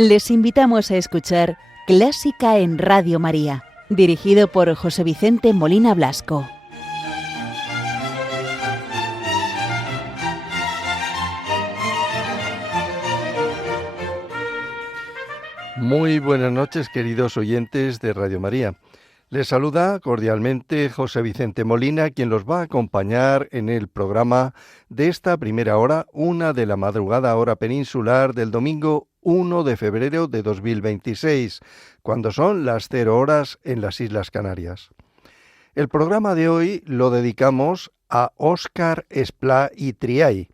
Les invitamos a escuchar Clásica en Radio María, dirigido por José Vicente Molina Blasco. Muy buenas noches, queridos oyentes de Radio María. Les saluda cordialmente José Vicente Molina, quien los va a acompañar en el programa de esta primera hora, 1 de la madrugada, hora peninsular, del domingo 1 de febrero de 2026, cuando son las 0 horas en las Islas Canarias. El programa de hoy lo dedicamos a Óscar Esplá y Triay,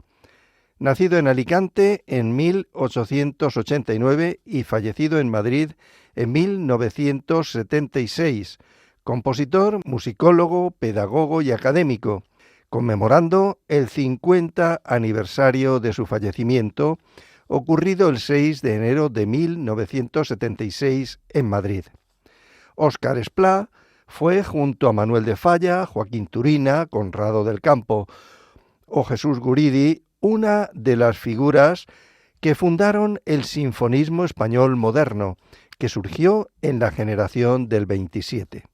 nacido en Alicante en 1889 y fallecido en Madrid en 1976, compositor, musicólogo, pedagogo y académico, conmemorando el 50 aniversario de su fallecimiento, ocurrido el 6 de enero de 1976 en Madrid. Óscar Esplá fue, junto a Manuel de Falla, Joaquín Turina, Conrado del Campo o Jesús Guridi, una de las figuras que fundaron el sinfonismo español moderno, que surgió en la generación del 27.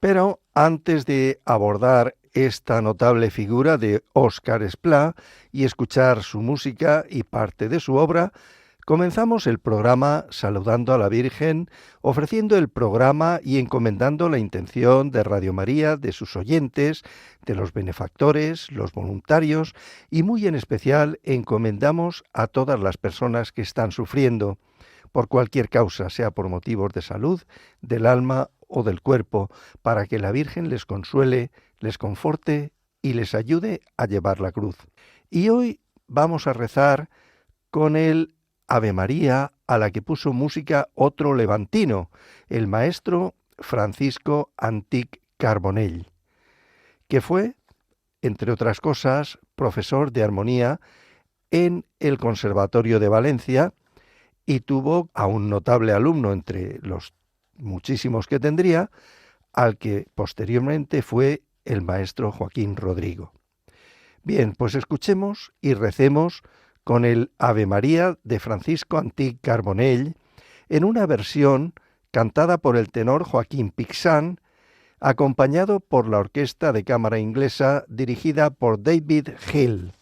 Pero antes de abordar esta notable figura de Óscar Esplá y escuchar su música y parte de su obra, comenzamos el programa saludando a la Virgen, ofreciendo el programa y encomendando la intención de Radio María, de sus oyentes, de los benefactores, los voluntarios y muy en especial encomendamos a todas las personas que están sufriendo por cualquier causa, sea por motivos de salud, del alma o del cuerpo, para que la Virgen les consuele, les conforte y les ayude a llevar la cruz. Y hoy vamos a rezar con el Ave María, a la que puso música otro levantino, el maestro Francisco Antich Carbonell, que fue, entre otras cosas, profesor de armonía en el Conservatorio de Valencia y tuvo a un notable alumno entre los muchísimos que tendría, al que posteriormente fue el maestro Joaquín Rodrigo. Bien, pues escuchemos y recemos con el Ave María de Francisco Antich Carbonell en una versión cantada por el tenor Joaquín Pixán, acompañado por la Orquesta de Cámara Inglesa dirigida por David Hill.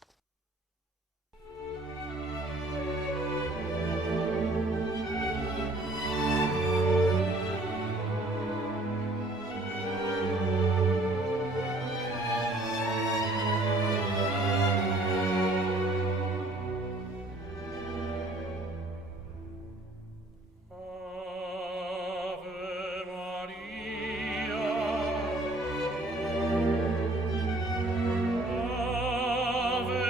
Ave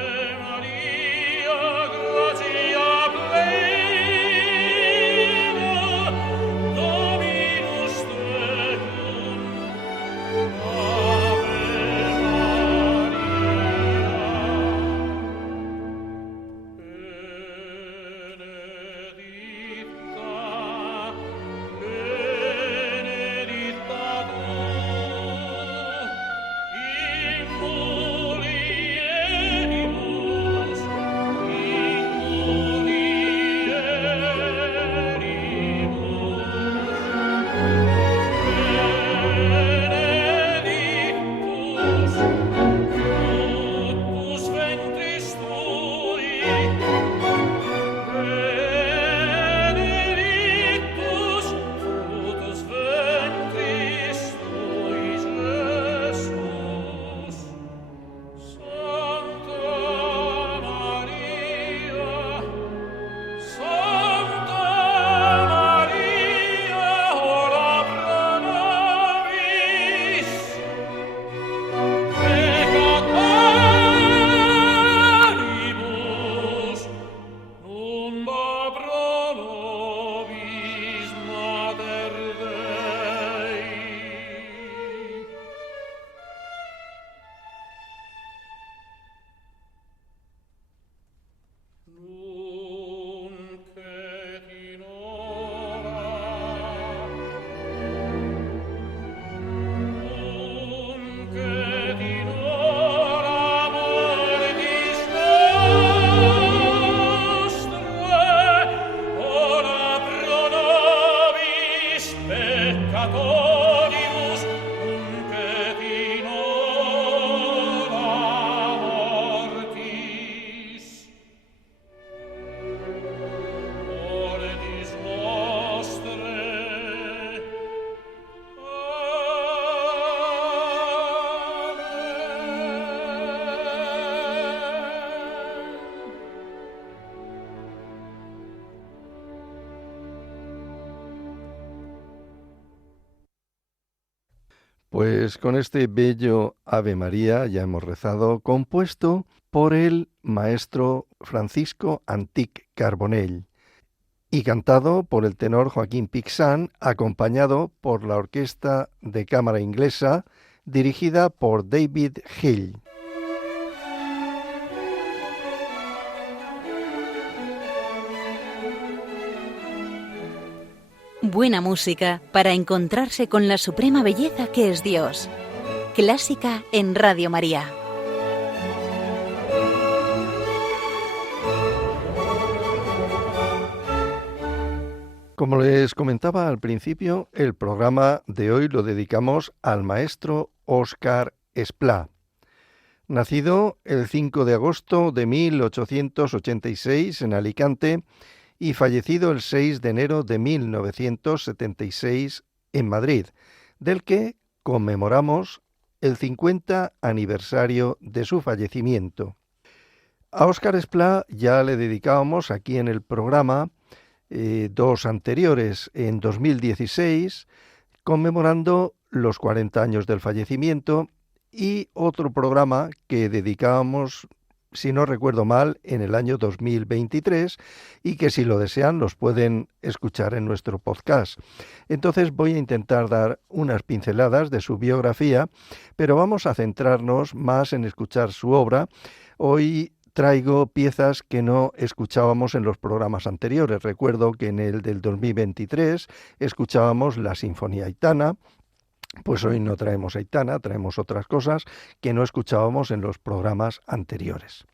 Pues con este bello Ave María ya hemos rezado, compuesto por el maestro Francisco Antich Carbonell y cantado por el tenor Joaquín Pixán, acompañado por la Orquesta de Cámara Inglesa, dirigida por David Hill. Buena música para encontrarse con la suprema belleza que es Dios. Clásica en Radio María. Como les comentaba al principio, el programa de hoy lo dedicamos al maestro Óscar Esplá. Nacido el 5 de agosto de 1886 en Alicante y fallecido el 6 de enero de 1976 en Madrid, del que conmemoramos el 50 aniversario de su fallecimiento. A Óscar Esplá ya le dedicábamos aquí en el programa dos anteriores, en 2016, conmemorando los 40 años del fallecimiento, y otro programa que dedicábamos, si no recuerdo mal, en el año 2023, y que si lo desean los pueden escuchar en nuestro podcast. Entonces voy a intentar dar unas pinceladas de su biografía, pero vamos a centrarnos más en escuchar su obra. Hoy traigo piezas que no escuchábamos en los programas anteriores. Recuerdo que en el del 2023 escuchábamos la Sinfonía Aitana. Pues hoy no traemos Aitana, traemos otras cosas que no escuchábamos en los programas anteriores.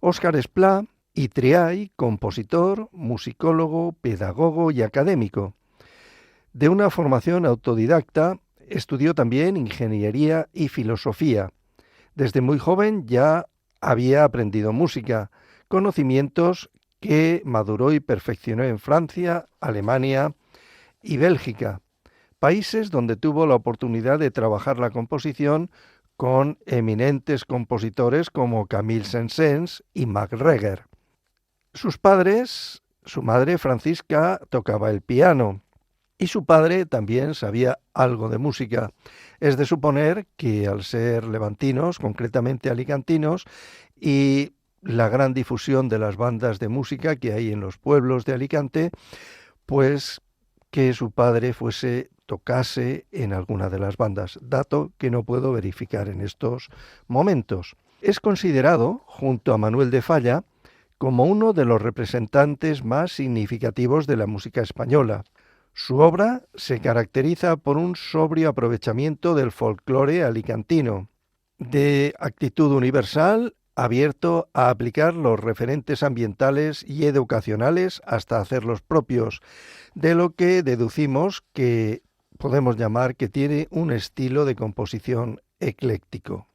Óscar Esplá y Triay, compositor, musicólogo, pedagogo y académico. De una formación autodidacta, estudió también ingeniería y filosofía. Desde muy joven ya había aprendido música, conocimientos que maduró y perfeccionó en Francia, Alemania y Bélgica, países donde tuvo la oportunidad de trabajar la composición con eminentes compositores como Camille Saint-Saëns y Max Reger. Sus padres, su madre Francisca tocaba el piano y su padre también sabía algo de música. Es de suponer que al ser levantinos, concretamente alicantinos, y la gran difusión de las bandas de música que hay en los pueblos de Alicante, pues que su padre tocase en alguna de las bandas, dato que no puedo verificar en estos momentos. Es considerado, junto a Manuel de Falla, como uno de los representantes más significativos de la música española. Su obra se caracteriza por un sobrio aprovechamiento del folclore alicantino, de actitud universal, abierto a aplicar los referentes ambientales y educacionales hasta hacerlos propios, de lo que deducimos que podemos llamar que tiene un estilo de composición ecléctico.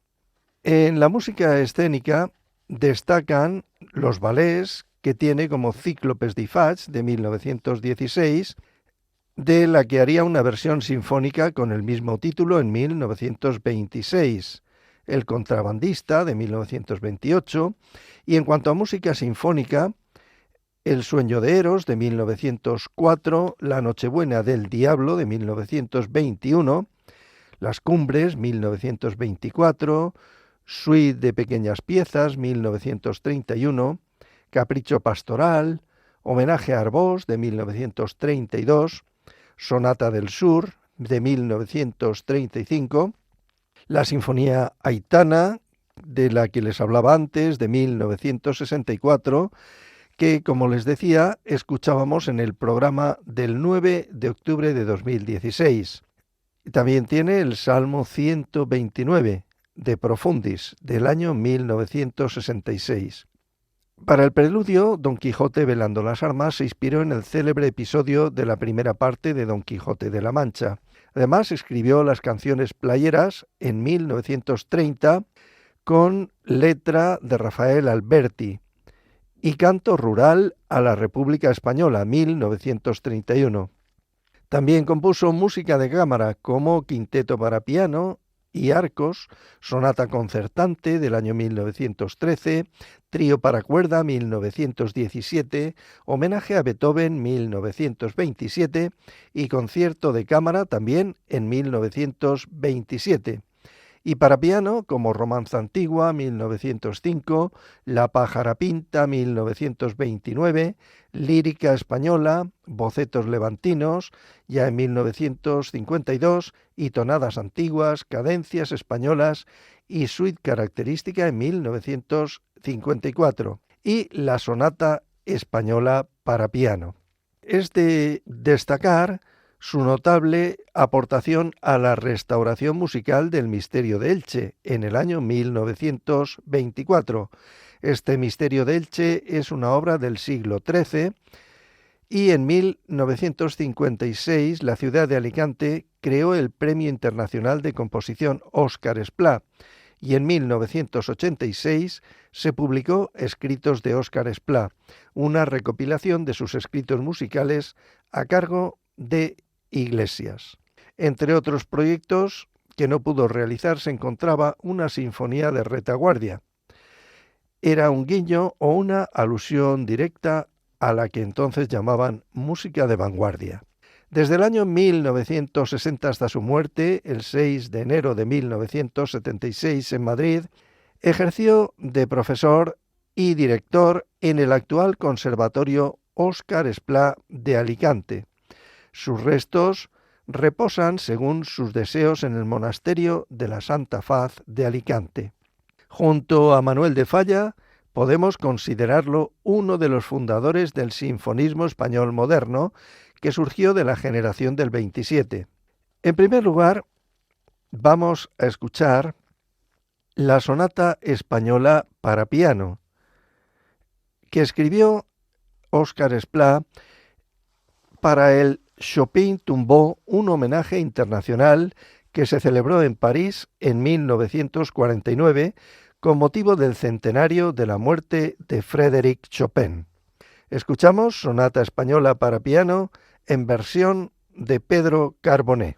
En la música escénica destacan los ballets que tiene como Cíclopes di Fach de 1916, de la que haría una versión sinfónica con el mismo título en 1926, El contrabandista de 1928, y en cuanto a música sinfónica, El sueño de Eros de 1904, La Nochebuena del Diablo de 1921, Las Cumbres 1924, Suite de pequeñas piezas 1931, Capricho pastoral, Homenaje a Arbós de 1932, Sonata del Sur de 1935, la Sinfonía Aitana, de la que les hablaba antes, de 1964, que, como les decía, escuchábamos en el programa del 9 de octubre de 2016. También tiene el Salmo 129, de Profundis, del año 1966. Para el preludio, Don Quijote velando las armas se inspiró en el célebre episodio de la primera parte de Don Quijote de la Mancha. Además, escribió las canciones playeras en 1930 con letra de Rafael Alberti y Canto rural a la República Española, 1931. También compuso música de cámara como Quinteto para piano y arcos, sonata concertante del año 1913, trío para cuerda 1917, homenaje a Beethoven 1927 y concierto de cámara también en 1927. Y para piano, como Romanza Antigua, 1905, La pájara pinta, 1929, Lírica española, Bocetos levantinos, ya en 1952, y Tonadas antiguas, Cadencias españolas y Suite característica en 1954, y la Sonata española para piano. Es de destacar su notable aportación a la restauración musical del Misterio de Elche en el año 1924. Este Misterio de Elche es una obra del siglo XIII y en 1956 la ciudad de Alicante creó el Premio Internacional de Composición Óscar Esplá y en 1986 se publicó Escritos de Óscar Esplá, una recopilación de sus escritos musicales a cargo de Iglesias. Entre otros proyectos que no pudo realizar se encontraba una sinfonía de retaguardia. Era un guiño o una alusión directa a la que entonces llamaban música de vanguardia. Desde el año 1960 hasta su muerte, el 6 de enero de 1976 en Madrid, ejerció de profesor y director en el actual Conservatorio Óscar Esplá de Alicante. Sus restos reposan, según sus deseos, en el monasterio de la Santa Faz de Alicante. Junto a Manuel de Falla, podemos considerarlo uno de los fundadores del sinfonismo español moderno, que surgió de la generación del 27. En primer lugar, vamos a escuchar la Sonata española para piano, que escribió Óscar Esplá para el Chopin Tombeau, un homenaje internacional que se celebró en París en 1949 con motivo del centenario de la muerte de Frédéric Chopin. Escuchamos Sonata española para piano en versión de Pedro Carboné.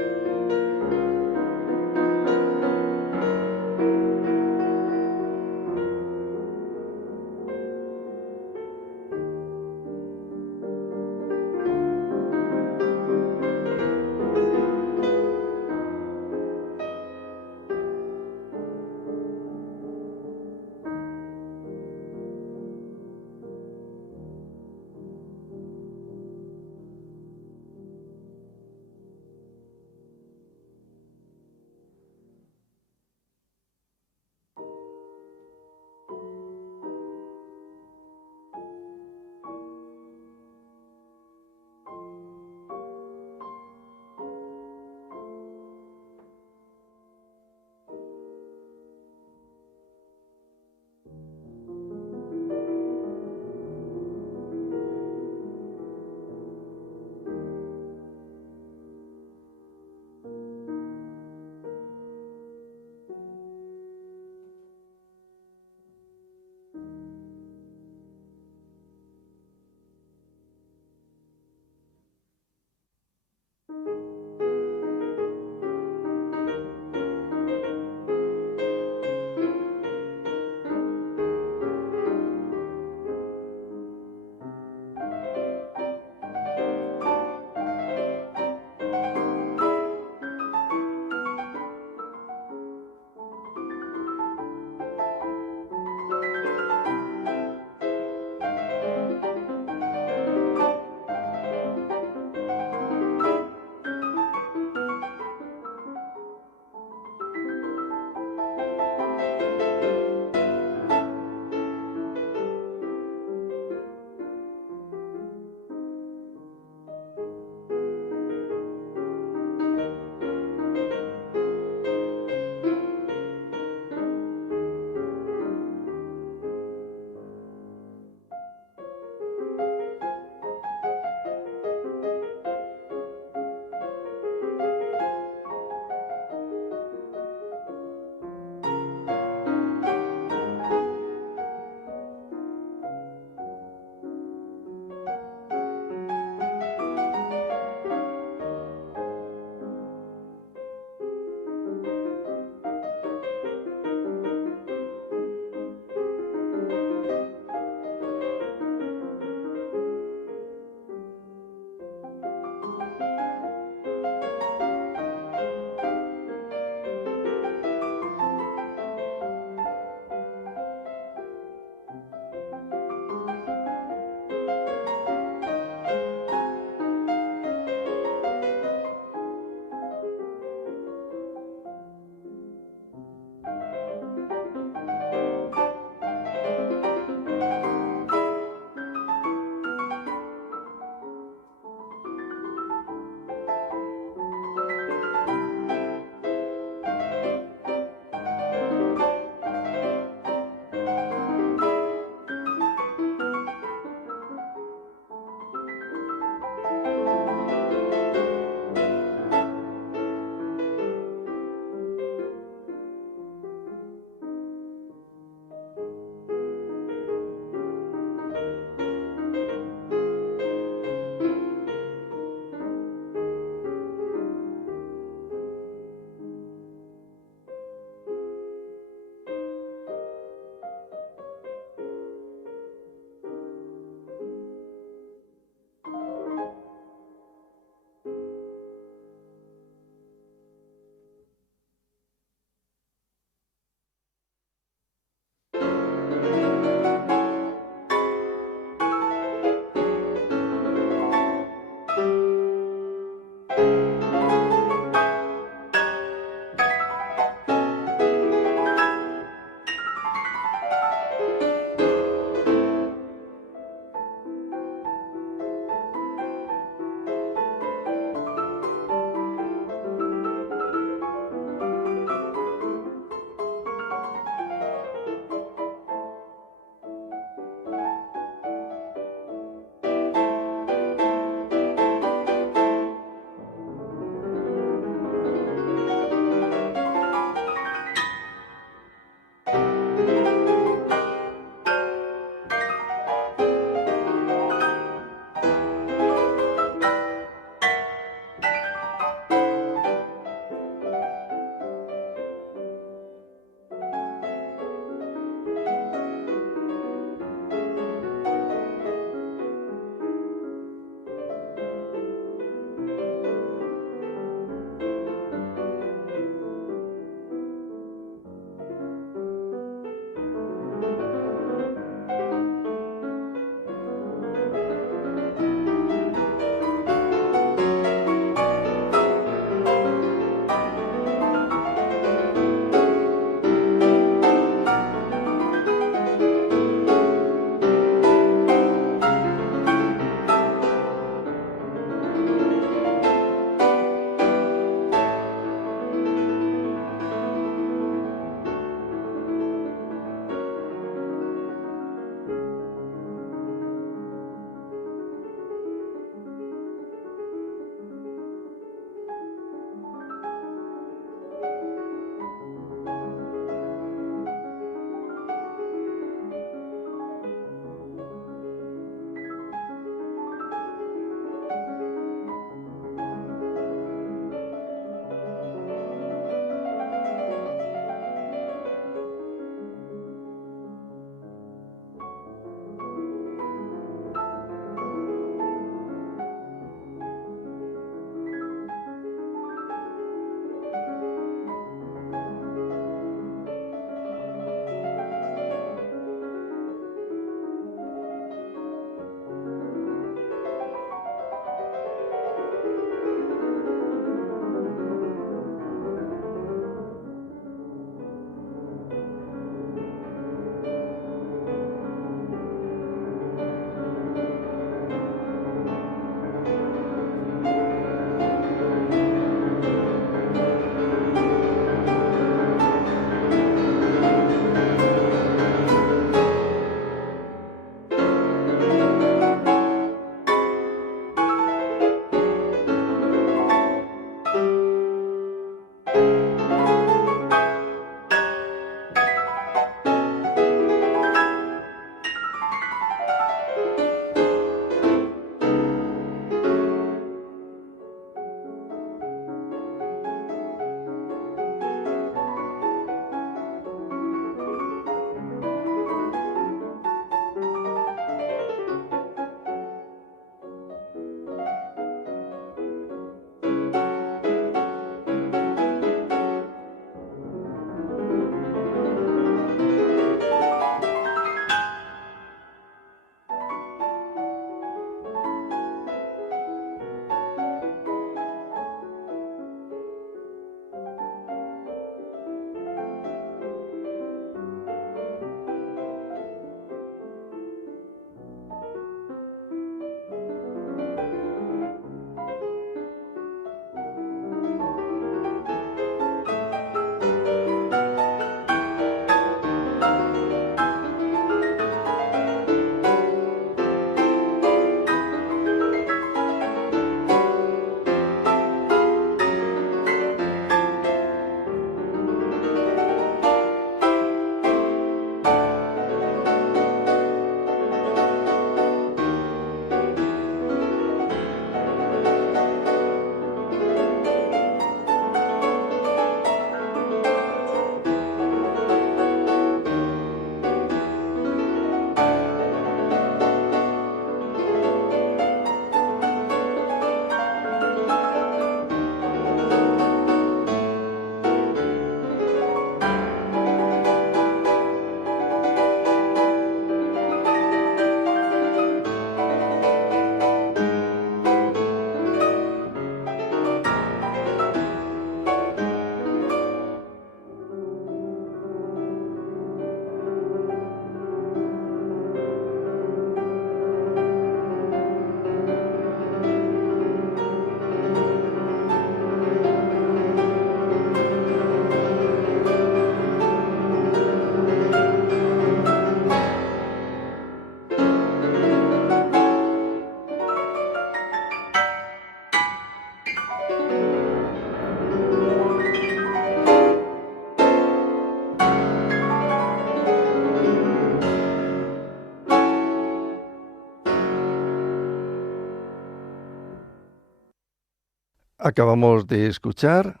Acabamos de escuchar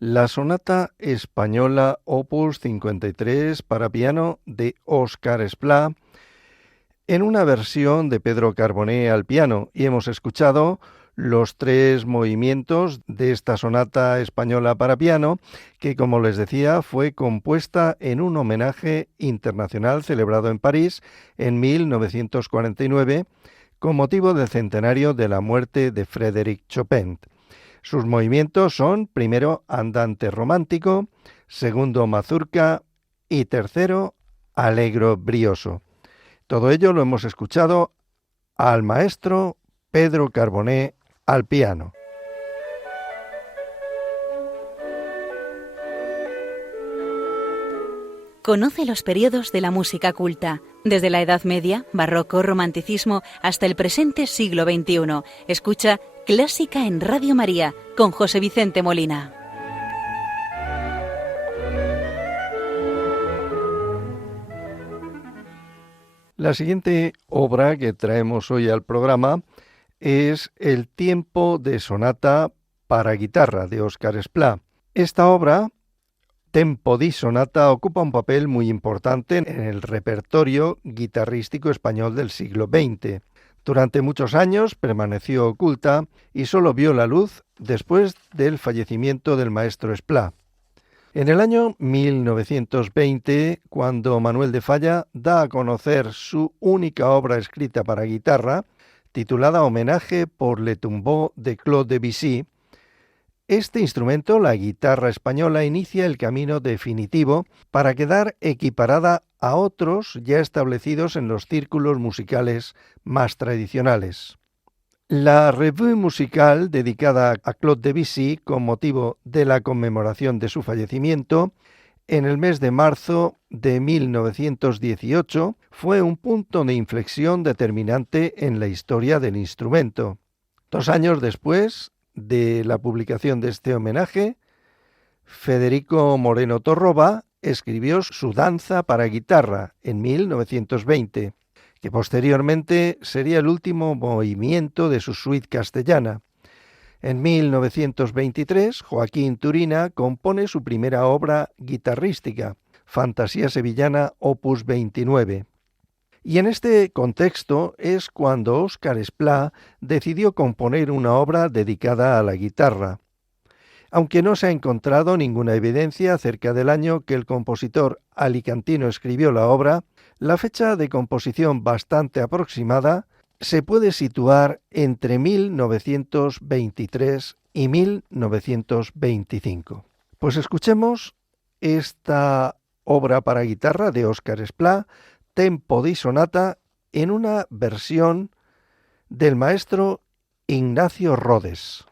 la sonata española Opus 53 para piano de Óscar Esplá en una versión de Pedro Carboné al piano, y hemos escuchado los 3 movimientos de esta sonata española para piano, que, como les decía, fue compuesta en un homenaje internacional celebrado en París en 1949 con motivo del centenario de la muerte de Frédéric Chopin. Sus movimientos son, primero, andante romántico, segundo, mazurca y tercero, allegro brioso. Todo ello lo hemos escuchado al maestro Pedro Carboné al piano. Conoce los periodos de la música culta, desde la Edad Media, Barroco, Romanticismo, hasta el presente siglo XXI. Escucha Clásica en Radio María, con José Vicente Molina. La siguiente obra que traemos hoy al programa es El tiempo de sonata para guitarra de Óscar Esplá. Esta obra, Tempo di sonata, ocupa un papel muy importante en el repertorio guitarrístico español del siglo XX. Durante muchos años permaneció oculta y solo vio la luz después del fallecimiento del maestro Esplá. En el año 1920, cuando Manuel de Falla da a conocer su única obra escrita para guitarra, titulada Homenaje por Le Tombeau de Claude Debussy, este instrumento, la guitarra española, inicia el camino definitivo para quedar equiparada a otros ya establecidos en los círculos musicales más tradicionales. La revue musical dedicada a Claude Debussy con motivo de la conmemoración de su fallecimiento en el mes de marzo de 1918 fue un punto de inflexión determinante en la historia del instrumento. 2 años después de la publicación de este homenaje, Federico Moreno Torroba escribió su Danza para guitarra en 1920, que posteriormente sería el último movimiento de su suite castellana. En 1923, Joaquín Turina compone su primera obra guitarrística, Fantasía Sevillana Opus 29. Y en este contexto es cuando Óscar Esplá decidió componer una obra dedicada a la guitarra. Aunque no se ha encontrado ninguna evidencia acerca del año que el compositor alicantino escribió la obra, la fecha de composición bastante aproximada se puede situar entre 1923 y 1925. Pues escuchemos esta obra para guitarra de Óscar Esplá, Tempo di sonata, en una versión del maestro Ignacio Rodes.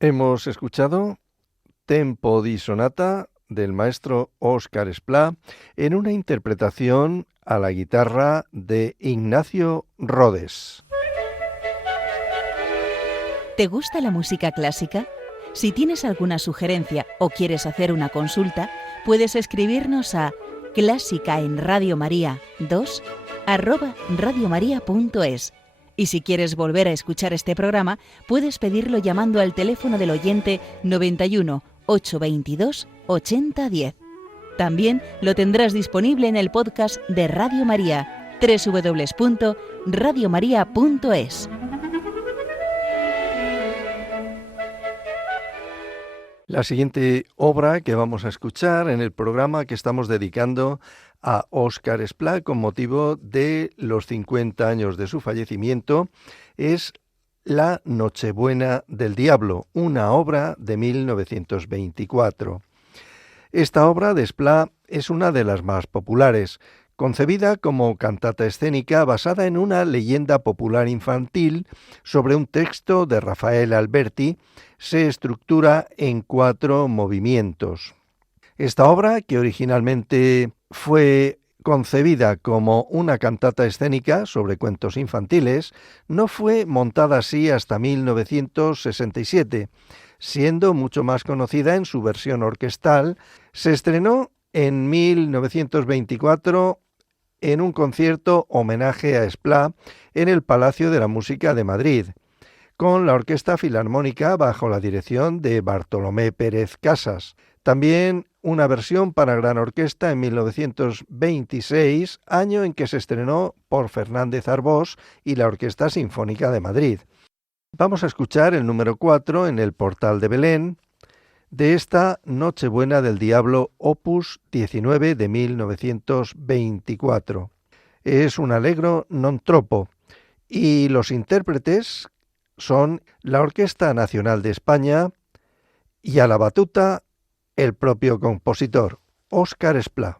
Hemos escuchado Tempo di Sonata del maestro Óscar Esplá en una interpretación a la guitarra de Ignacio Rodes. ¿Te gusta la música clásica? Si tienes alguna sugerencia o quieres hacer una consulta, puedes escribirnos a clásicaenradiomaria2@radiomaria.es. Y si quieres volver a escuchar este programa, puedes pedirlo llamando al teléfono del oyente 91 822 8010. También lo tendrás disponible en el podcast de Radio María, www.radiomaria.es. La siguiente obra que vamos a escuchar en el programa que estamos dedicando a Óscar Esplá con motivo de los 50 años de su fallecimiento es La Nochebuena del Diablo, una obra de 1924. Esta obra de Esplá es una de las más populares, concebida como cantata escénica basada en una leyenda popular infantil sobre un texto de Rafael Alberti. Se estructura en 4 movimientos. Esta obra, que originalmente fue concebida como una cantata escénica sobre cuentos infantiles, no fue montada así hasta 1967, siendo mucho más conocida en su versión orquestal. Se estrenó en 1924 en un concierto homenaje a Esplá en el Palacio de la Música de Madrid, con la Orquesta Filarmónica bajo la dirección de Bartolomé Pérez Casas. También una versión para gran orquesta en 1926, año en que se estrenó por Fernández Arbós y la Orquesta Sinfónica de Madrid. Vamos a escuchar el número 4 en el Portal de Belén de esta Nochebuena del Diablo, opus 19 de 1924. Es un allegro non troppo y los intérpretes son la Orquesta Nacional de España y a la batuta el propio compositor, Óscar Esplá.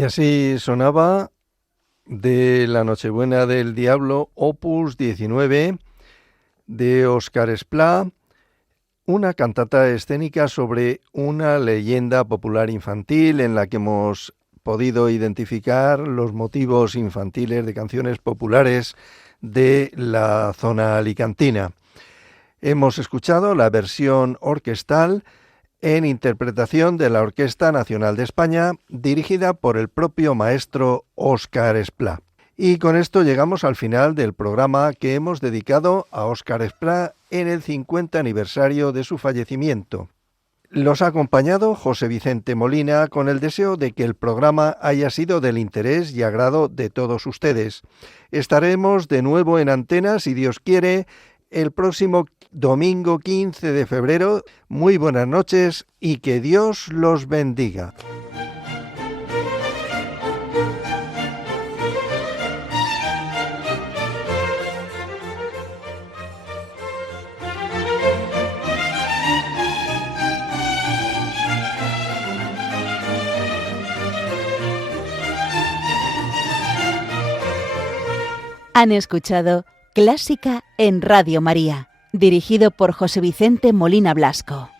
Y así sonaba de La Nochebuena del Diablo, opus 19, de Óscar Esplá, una cantata escénica sobre una leyenda popular infantil en la que hemos podido identificar los motivos infantiles de canciones populares de la zona alicantina. Hemos escuchado la versión orquestal en interpretación de la Orquesta Nacional de España, dirigida por el propio maestro Óscar Esplá. Y con esto llegamos al final del programa que hemos dedicado a Óscar Esplá en el 50 aniversario de su fallecimiento. Los ha acompañado José Vicente Molina con el deseo de que el programa haya sido del interés y agrado de todos ustedes. Estaremos de nuevo en antena, si Dios quiere, el próximo domingo 15 de febrero. Muy buenas noches y que Dios los bendiga. Han escuchado Clásica en Radio María, dirigido por José Vicente Molina Blasco.